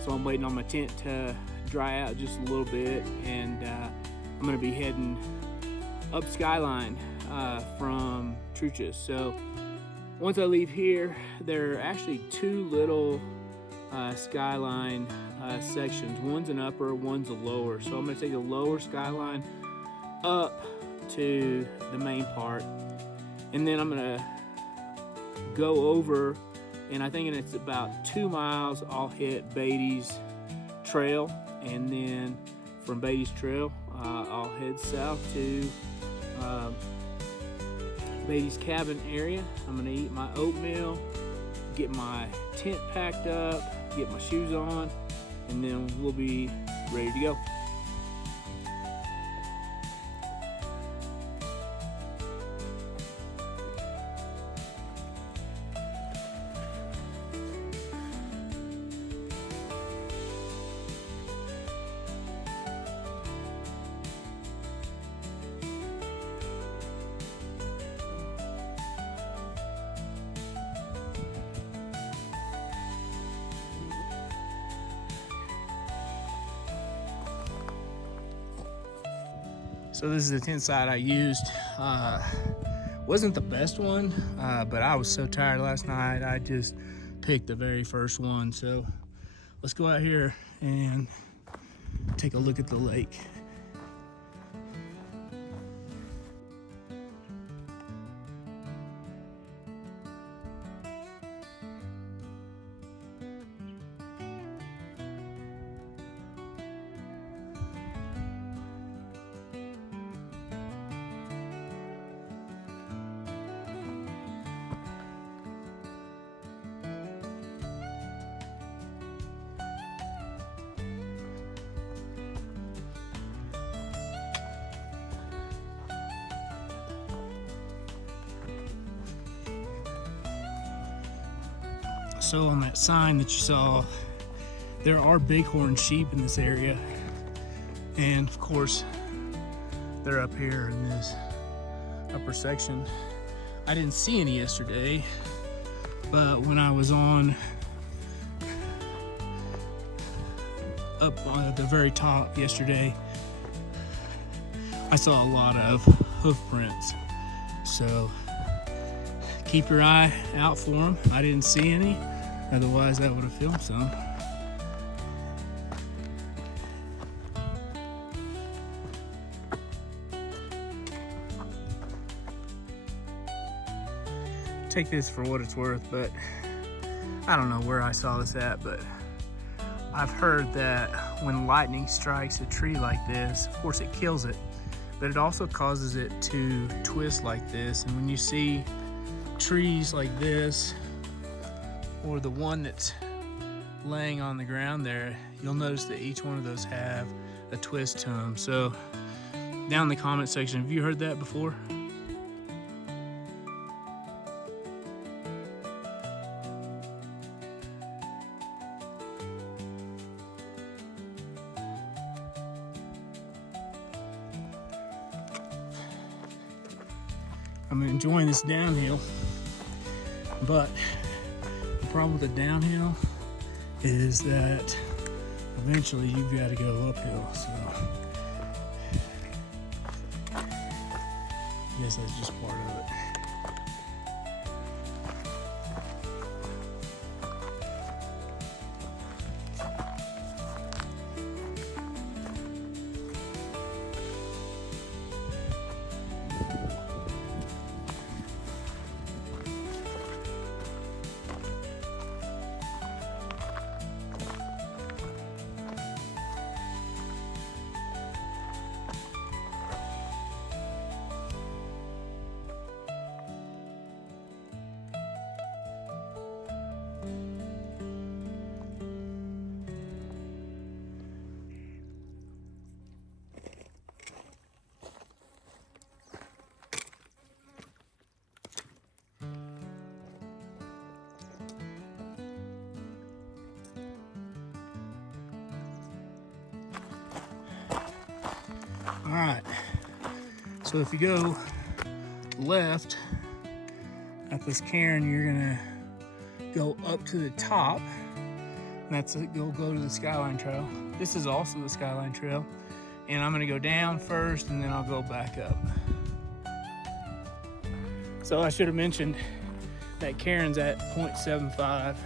So I'm waiting on my tent to dry out just a little bit, and I'm gonna be heading up Skyline from Truchas. So once I leave here, there are actually two little Skyline sections. One's an upper, one's a lower. So I'm gonna take the lower Skyline up to the main part, and then I'm gonna go over, and I think it's about 2 miles, I'll hit Beatty's trail, and then from Beatty's trail I'll head south to Beatty's cabin area. I'm gonna eat my oatmeal, get my tent packed up, get my shoes on, and then we'll be ready to go. So this is the tent site I used. Wasn't the best one, but I was so tired last night, I just picked the very first one. So let's go out here and take a look at the lake. So on that sign that you saw, there are bighorn sheep in this area, and of course they're up here in this upper section. I didn't see any yesterday, but when I was on up at the very top yesterday, I saw a lot of hoof prints. So keep your eye out for them. I didn't see any, otherwise I would have filmed some. Take this for what it's worth, but I don't know where I saw this at, but I've heard that when lightning strikes a tree like this, of course it kills it, but it also causes it to twist like this. And when you see trees like this, or the one that's laying on the ground there, you'll notice that each one of those have a twist to them. So down in the comment section, have you heard that before? I'm enjoying this downhill, but the problem with the downhill is that eventually you've got to go uphill. So I guess that's just part of it. All right, so if you go left at this cairn, you're gonna go up to the top, You'll go to the Skyline Trail. This is also the Skyline Trail. And I'm gonna go down first and then I'll go back up. So I should have mentioned that Cairn's at 0.75,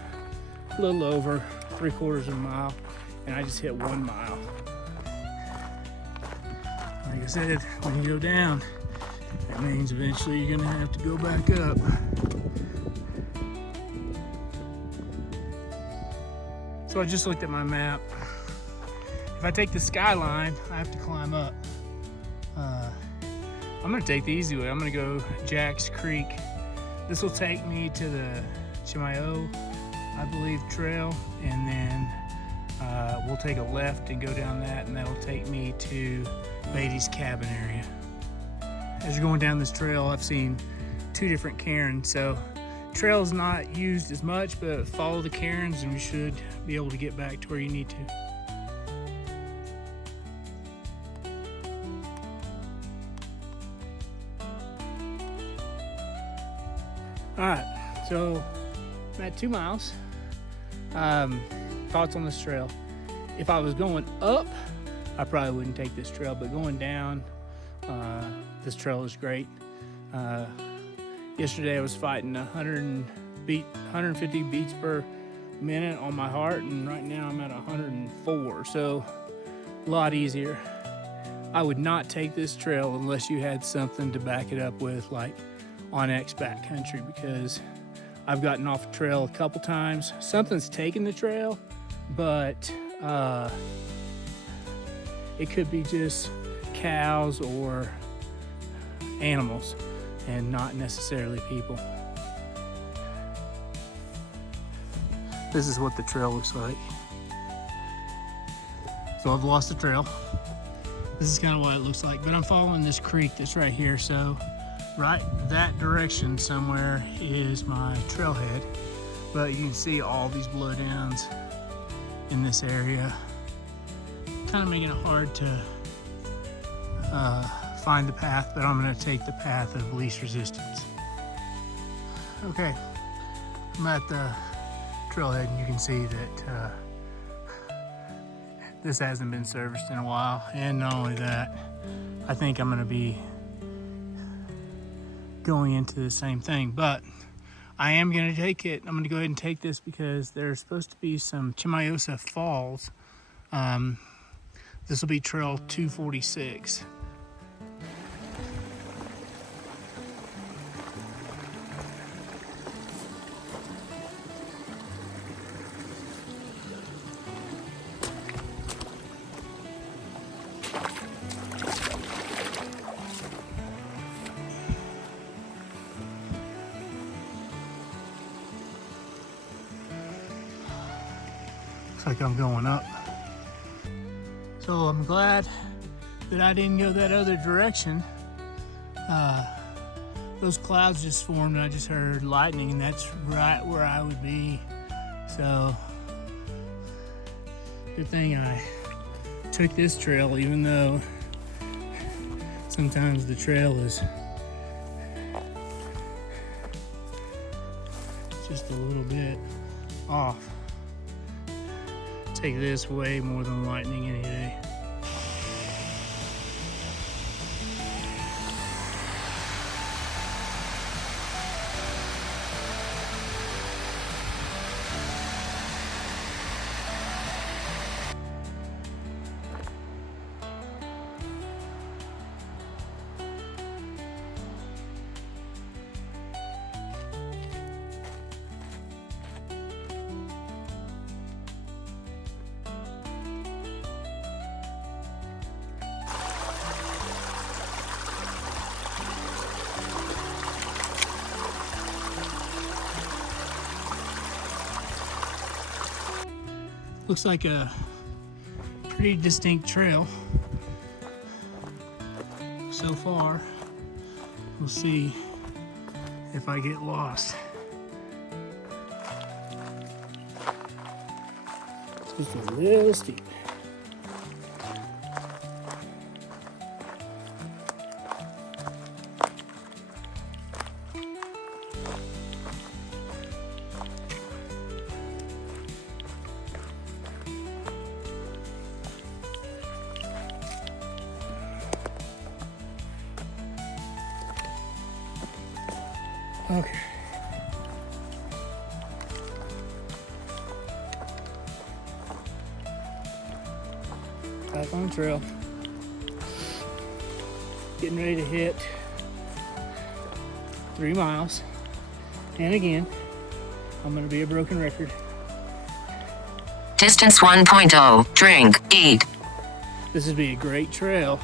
a little over 3/4 of a mile, and I just hit 1 mile. Like I said, when you go down, that means eventually you're gonna have to go back up. So I just looked at my map. If I take the Skyline, I have to climb up. I'm gonna take the easy way. I'm gonna go Jack's Creek. This will take me to the Chimayo, I believe, trail, and then we'll take a left and go down that, and that'll take me to Beatty's cabin area. As you're going down this trail, I've seen 2 different cairns, so trail's not used as much, but follow the cairns and you should be able to get back to where you need to. All right, so I'm at 2 miles. Thoughts on this trail. If I was going up, I probably wouldn't take this trail, but going down, this trail is great. Yesterday I was fighting 150 beats per minute on my heart, and right now I'm at 104, so a lot easier. I would not take this trail unless you had something to back it up with, like on X backcountry, because I've gotten off a trail a couple times. Something's taken the trail, but it could be just cows or animals and not necessarily people. This is what the trail looks like. So I've lost the trail. This is kind of what it looks like, but I'm following this creek that's right here, so right that direction somewhere is my trailhead, but you can see all these blowdowns in this area, kind of making it hard to find the path, but I'm going to take the path of least resistance. Okay, I'm at the trailhead, and you can see that this hasn't been serviced in a while, and not only that, I think I'm going to be going into the same thing, but I am going to take it. I'm going to go ahead and take this because there's supposed to be some Chimayosa falls. This will be trail 246. Like I'm going up. So I'm glad that I didn't go that other direction. Those clouds just formed and I just heard lightning, and that's right where I would be. So good thing I took this trail, even though sometimes the trail is just a little bit off. Take this way more than lightning any day. Looks like a pretty distinct trail so far. We'll see if I get lost. It's just a little steep. Okay. Back on the trail. Getting ready to hit 3 miles. And again, I'm gonna be a broken record. Distance 1.0. Drink, eat. This would be a great trail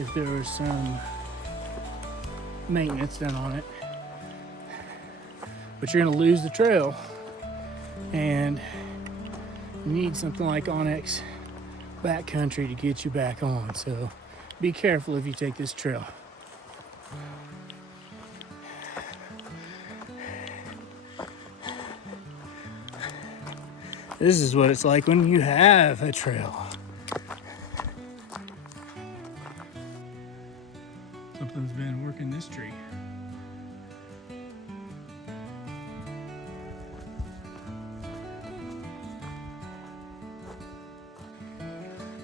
if there was some maintenance done on it. But you're gonna lose the trail, and you need something like Onyx backcountry to get you back on. So be careful if you take this trail. This is what it's like when you have a trail. Something's been working this tree.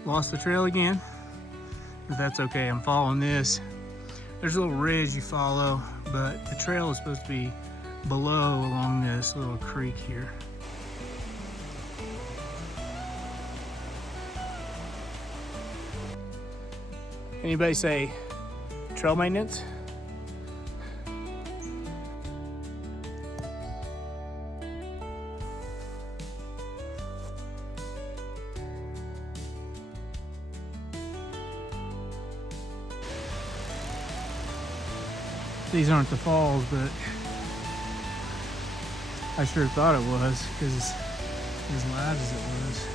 Lost the trail again, but that's okay. I'm following this. There's a little ridge you follow, but the trail is supposed to be below along this little creek here. Anybody say trail maintenance? These aren't the falls, but I sure thought it was because as loud as it was.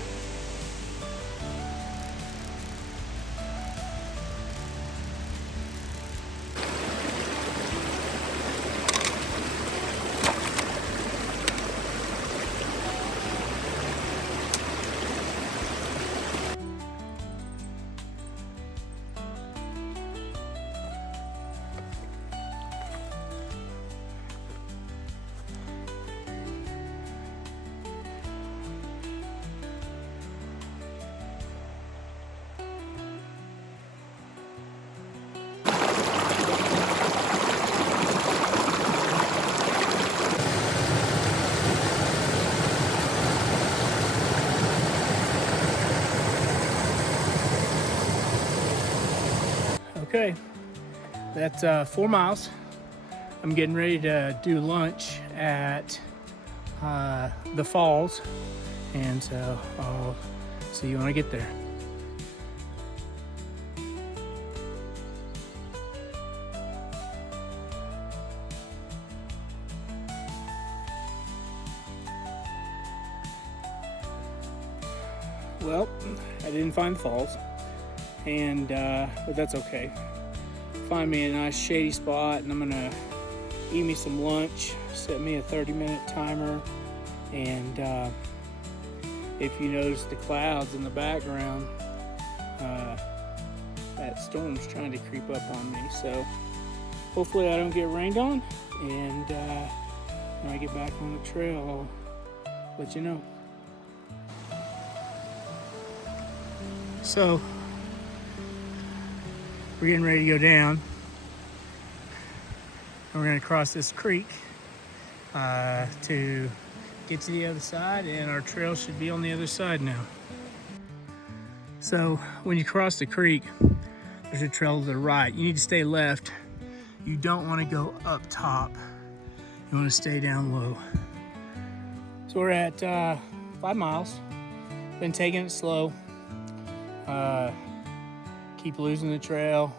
Okay, that's 4 miles. I'm getting ready to do lunch at the falls, and so I'll see you when I get there. Well, I didn't find the falls, and but that's okay. Find me a nice shady spot, and I'm gonna eat me some lunch, set me a 30-minute timer, and if you notice the clouds in the background, that storm's trying to creep up on me. So hopefully I don't get rained on, and when I get back on the trail, I'll let you know. So we're getting ready to go down, and we're going to cross this creek to get to the other side, and our trail should be on the other side now. So when you cross the creek, there's a trail to the right. You need to stay left. You don't want to go up top. You want to stay down low. So we're at 5 miles. Been taking it slow. Keep losing the trail.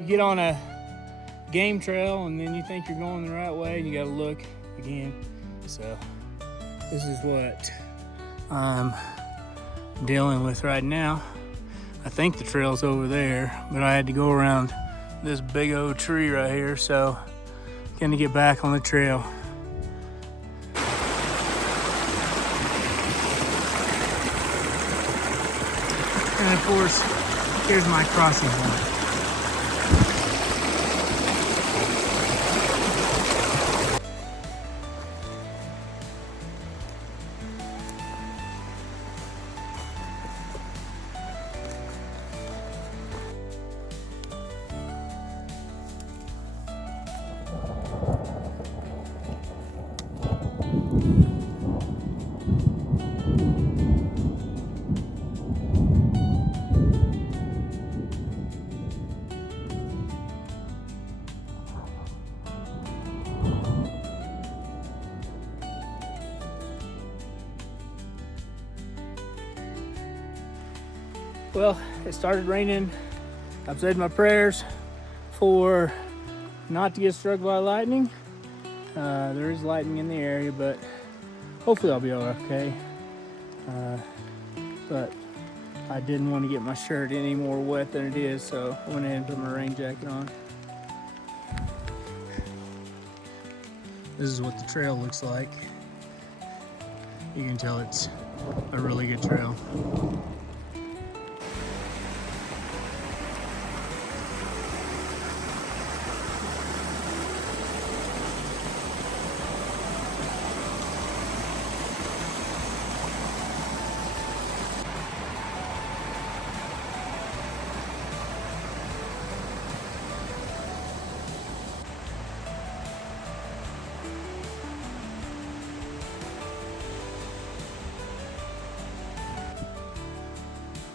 You get on a game trail and then you think you're going the right way and you gotta look again. So this is what I'm dealing with right now. I think the trail's over there, but I had to go around this big old tree right here, so gonna get back on the trail. And of course, here's my crossing point. Well, it started raining. I've said my prayers for not to get struck by lightning. There is lightning in the area, but hopefully I'll be okay. But I didn't want to get my shirt any more wet than it is, so I went ahead and put my rain jacket on. This is what the trail looks like. You can tell it's a really good trail.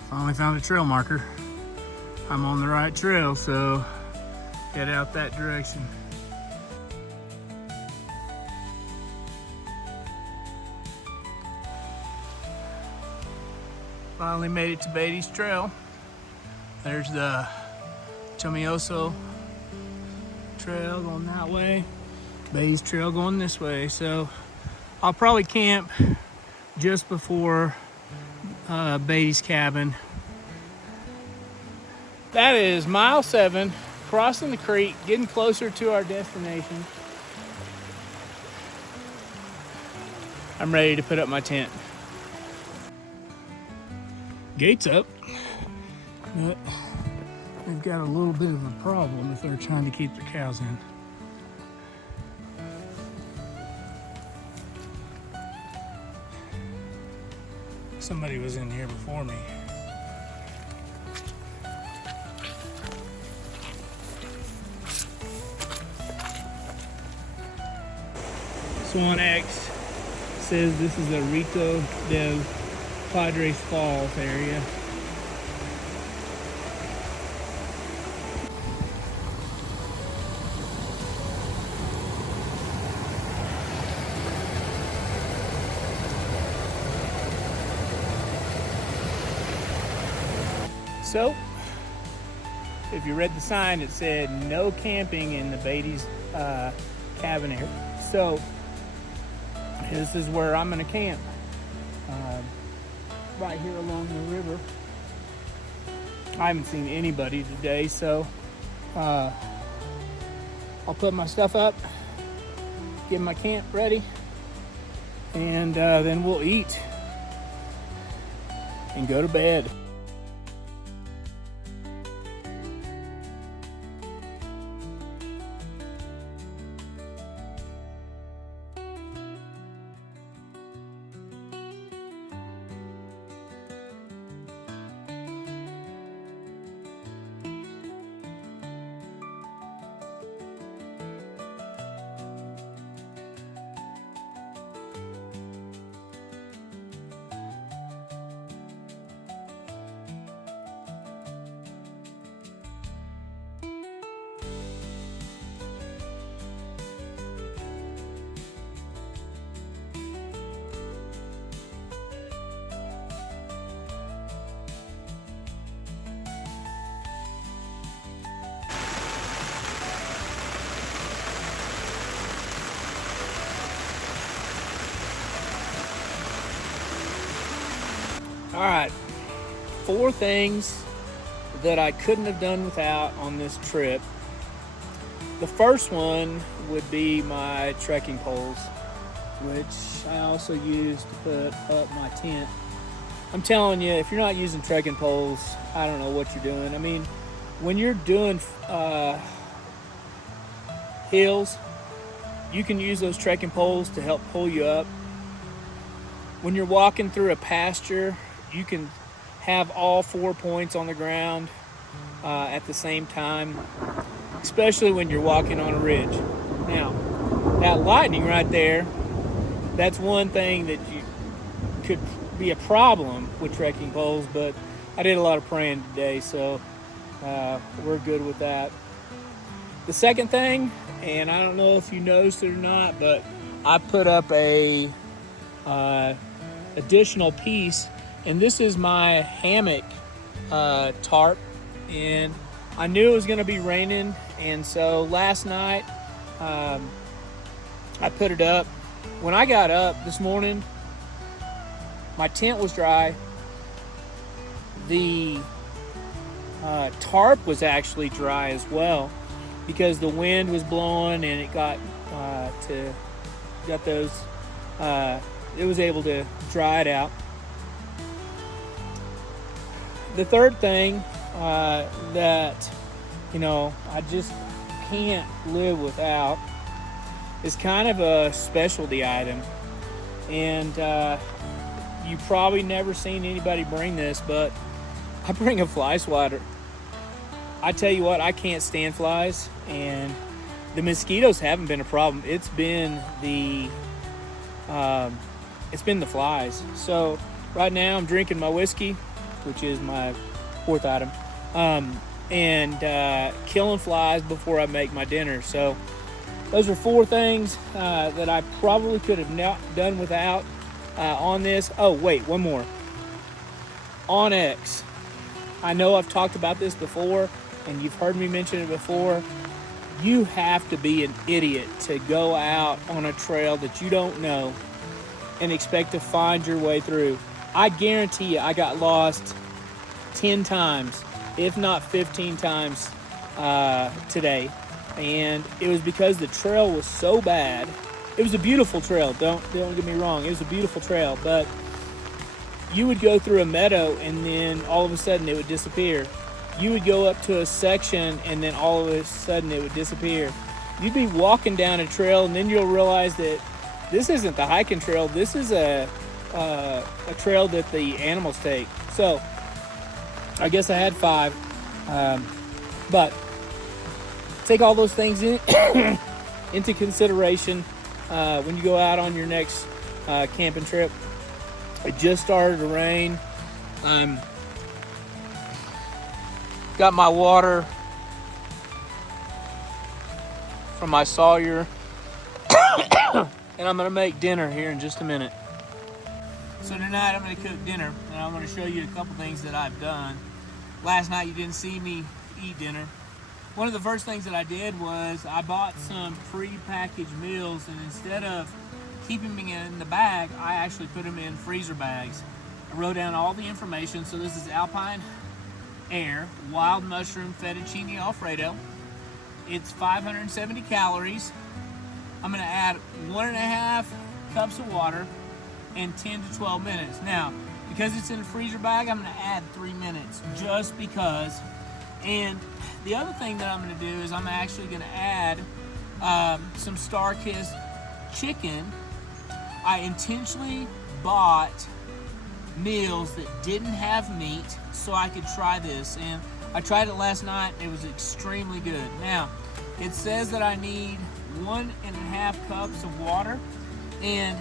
Finally found a trail marker. I'm on the right trail, so head out that direction. Finally made it to Beatty's trail. There's the Chumioso trail going that way. Beatty's trail going this way. So I'll probably camp just before Beatty's cabin. That is mile 7, crossing the creek, getting closer to our destination. I'm ready to put up my tent. Gates up, but they've got a little bit of a problem if they're trying to keep their cows in. Somebody was in here before me. Swan X says this is a Rico del Padres Falls area. So, if you read the sign, it said no camping in the Beatty's cabin area. So, this is where I'm gonna camp, right here along the river. I haven't seen anybody today, so I'll put my stuff up, get my camp ready, and then we'll eat and go to bed. All right, 4 things that I couldn't have done without on this trip. The first one would be my trekking poles, which I also use to put up my tent. I'm telling you, if you're not using trekking poles, I don't know what you're doing. I mean, when you're doing hills, you can use those trekking poles to help pull you up. When you're walking through a pasture, you can have all 4 points on the ground at the same time, especially when you're walking on a ridge. Now, that lightning right there, that's one thing that you could be a problem with trekking poles, but I did a lot of praying today, so we're good with that. The second thing, and I don't know if you noticed it or not, but I put up a additional piece, and this is my hammock tarp, and I knew it was going to be raining, and so last night I put it up. When I got up this morning, my tent was dry. The tarp was actually dry as well, because the wind was blowing and it got those. It was able to dry it out. The third thing that I just can't live without is kind of a specialty item, and you probably never seen anybody bring this, but I bring a fly swatter. I tell you what, I can't stand flies, and the mosquitoes haven't been a problem. It's been the flies. So right now I'm drinking my whiskey, which is my fourth item, and killing flies before I make my dinner. So those are four things that I probably could have not done without on this. Oh wait, one more. Onyx. I know I've talked about this before, and you've heard me mention it before. You have to be an idiot to go out on a trail that you don't know and expect to find your way through. I guarantee you I got lost 10 times, if not 15 times today. And it was because the trail was so bad. It was a beautiful trail, don't get me wrong. It was a beautiful trail, but you would go through a meadow and then all of a sudden it would disappear. You would go up to a section and then all of a sudden it would disappear. You'd be walking down a trail and then you'll realize that this isn't the hiking trail. This is a trail that the animals take. So I guess I had 5, but take all those things into consideration when you go out on your next camping trip. It just started to rain. Got my water from my Sawyer, and I'm gonna make dinner here in just a minute. So tonight I'm gonna cook dinner, and I'm gonna show you a couple things that I've done. Last night you didn't see me eat dinner. One of the first things that I did was I bought some pre-packaged meals, and instead of keeping them in the bag, I actually put them in freezer bags. I wrote down all the information. So this is Alpine Air Wild Mushroom Fettuccine Alfredo. It's 570 calories. I'm gonna add 1.5 cups of water and 10 to 12 minutes. Now, because it's in a freezer bag, I'm gonna add 3 minutes just because. And the other thing that I'm gonna do is I'm actually gonna add some Star-Kissed chicken. I intentionally bought meals that didn't have meat so I could try this, and I tried it last night. It was extremely good. Now, it says that I need 1.5 cups of water, and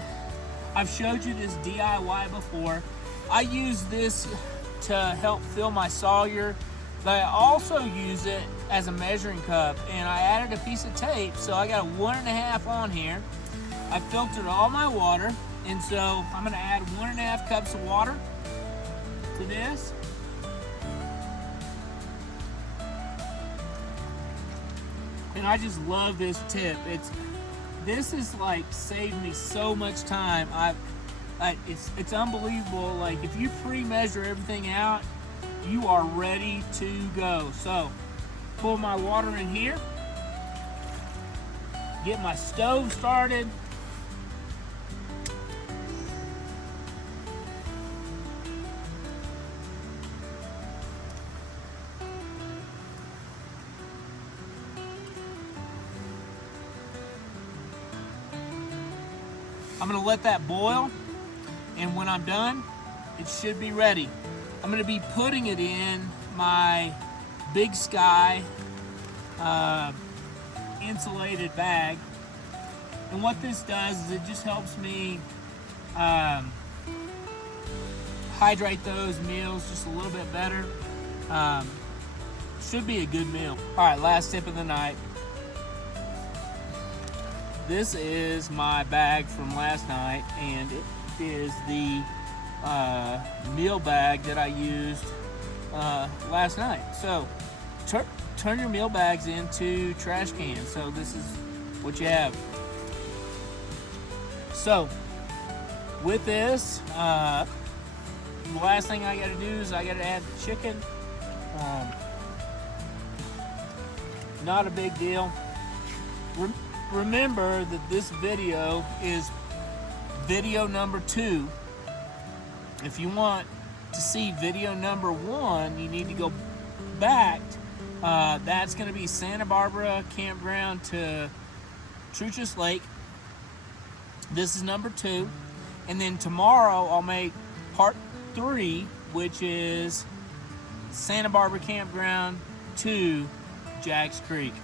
I've showed you this DIY before. I use this to help fill my Sawyer, but I also use it as a measuring cup, and I added a piece of tape, so I got a 1.5 on here. I filtered all my water, and so I'm gonna add 1.5 cups of water to this. And I just love this tip. This is like saved me so much time. It's unbelievable. Like if you pre-measure everything out, you are ready to go. So pull my water in here, get my stove started. I'm gonna let that boil, and when I'm done, it should be ready. I'm gonna be putting it in my bigsky insulated bag. And what this does is it just helps me hydrate those meals just a little bit better. Should be a good meal. All right, last tip of the night. This is my bag from last night, and it is the meal bag that I used last night. So turn your meal bags into trash cans. So this is what you have. So with this, the last thing I gotta do is I gotta add the chicken. Not a big deal. Remember that this video is video number 2. If you want to see video number 1, you need to go back. That's going to be Santa Barbara campground to Truchas Lake. This is number 2. And then tomorrow I'll make part 3, which is Santa Barbara campground to Jack's Creek.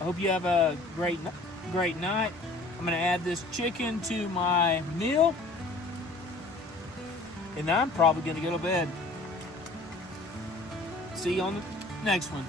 I hope you have a great night. I'm going to add this chicken to my meal, and I'm probably going to go to bed. See you on the next one.